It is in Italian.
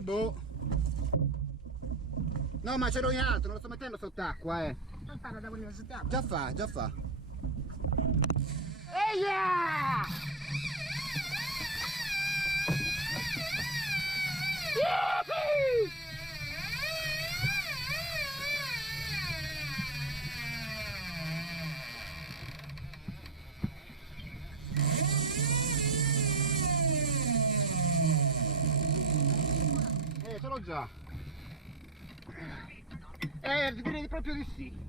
boh. No, ma ce l'ho in alto, non lo sto mettendo sott'acqua, Non farlo da volere sott'acqua. Già fa, già fa. Eia! Ce l'ho già. Direi proprio di sì.